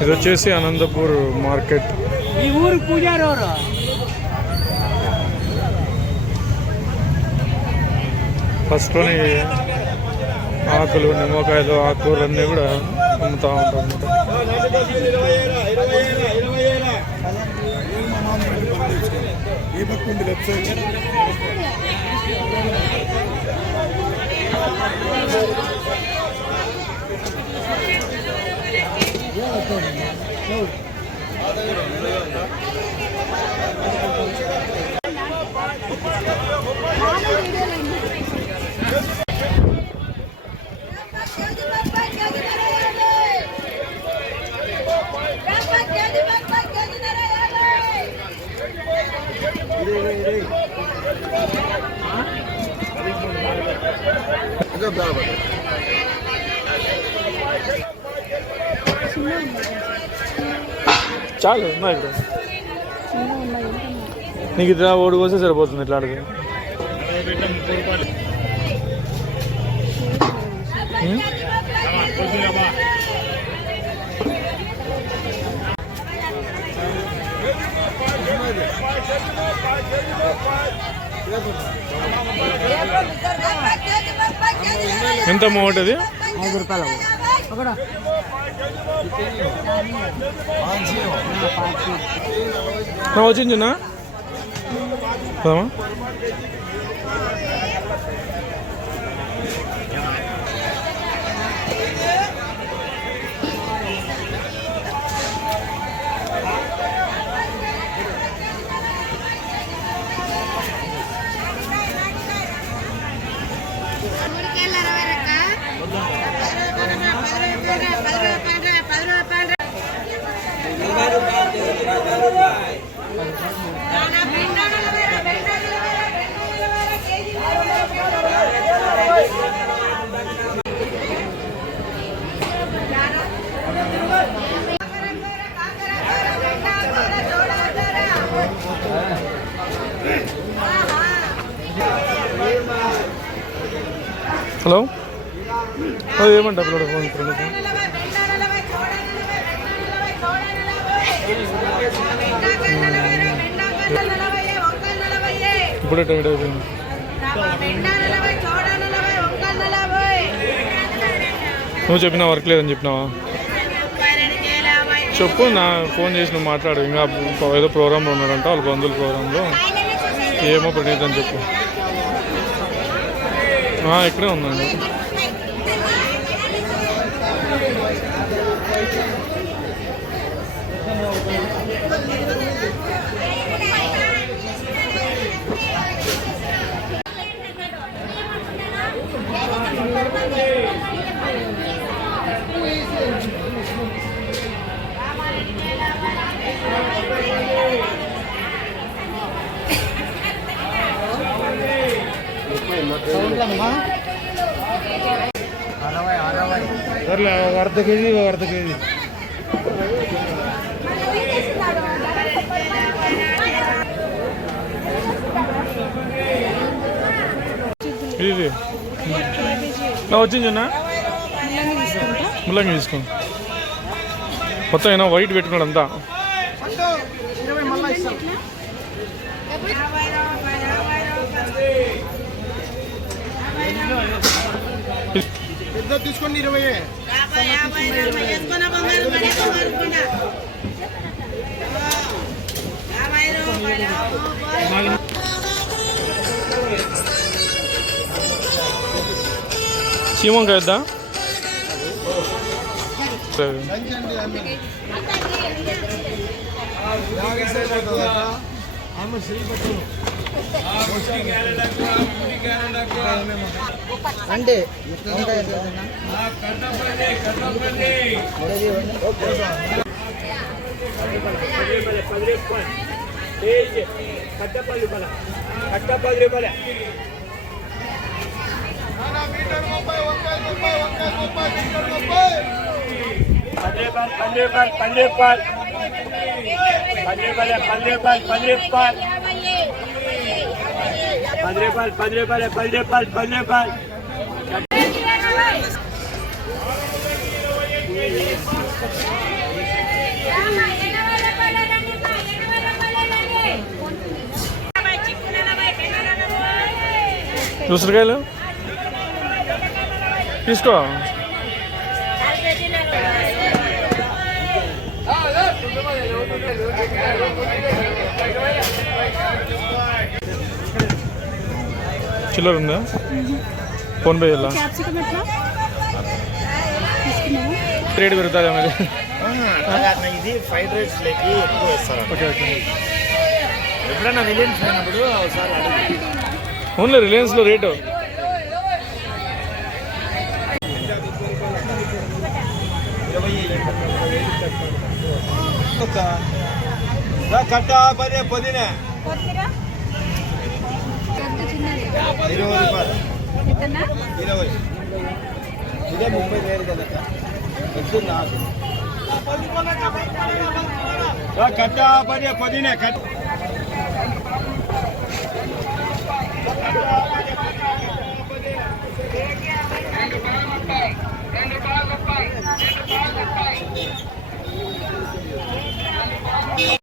ఇది వచ్చేసి అనంతపూర్ మార్కెట్. ఈ ఊరు పూజారు ఫస్ట్లోని ఆకులు, నిమ్మకాయలు, ఆకుకూరలన్నీ కూడా అమ్ముతూ ఉంటారు అన్నమాట. చాలు ఉన్నాయి ఇక్కడ. నీకు ఇట్లా ఓడి కోసే సరిపోతుంది. ఇట్లా అడిగి ఎంత ఒకటి? అది 5 రూపాయలు. వచ్చిందా? హలో, ఏమంటారు ఫోన్? ఇప్పుడే టైట్ అయిపోయింది. నువ్వు చెప్పినా వర్క్ లేదని చెప్పినావా? చెప్పు, నా ఫోన్ చేసి నువ్వు మాట్లాడు. ఇంకా ఏదో ప్రోగ్రాంలో ఉన్నాడంట, వాళ్ళ బంధువుల ప్రోగ్రాంలో. ఏమో ప్రణీత్ అని చెప్పు. ఇక్కడే ఉందండి. अर्ध केजी ఇది వచ్చిందన్నా. ముల్లంగి తీసుకో. మొత్తం అయినా వైట్ పెట్టుకున్నాడు అంతా. తీసుకోండి 20. సీమంకాయ వద్దా? సరే. అంటే దూసరికాయలు తీసుకో. చిల్లర ఉందా? ఫోన్పే చేయాలా? రేట్ పెరుగుతుందా మరి? ఇది ఫ్రైడ్ రైస్ లేకి ఎక్కువ వేస్తారు. Okay okay. ఎప్పుడైనా రిలయన్స్ అయినప్పుడు ఒకసారి అడుగు. ఓన్లీ రిలయన్స్లో రేటు కట్ట పదే పొదిన 20 రూపాయలు. 20 ఇదే 30 వేలు కదా కట్ట పదే పొదిన కట్ట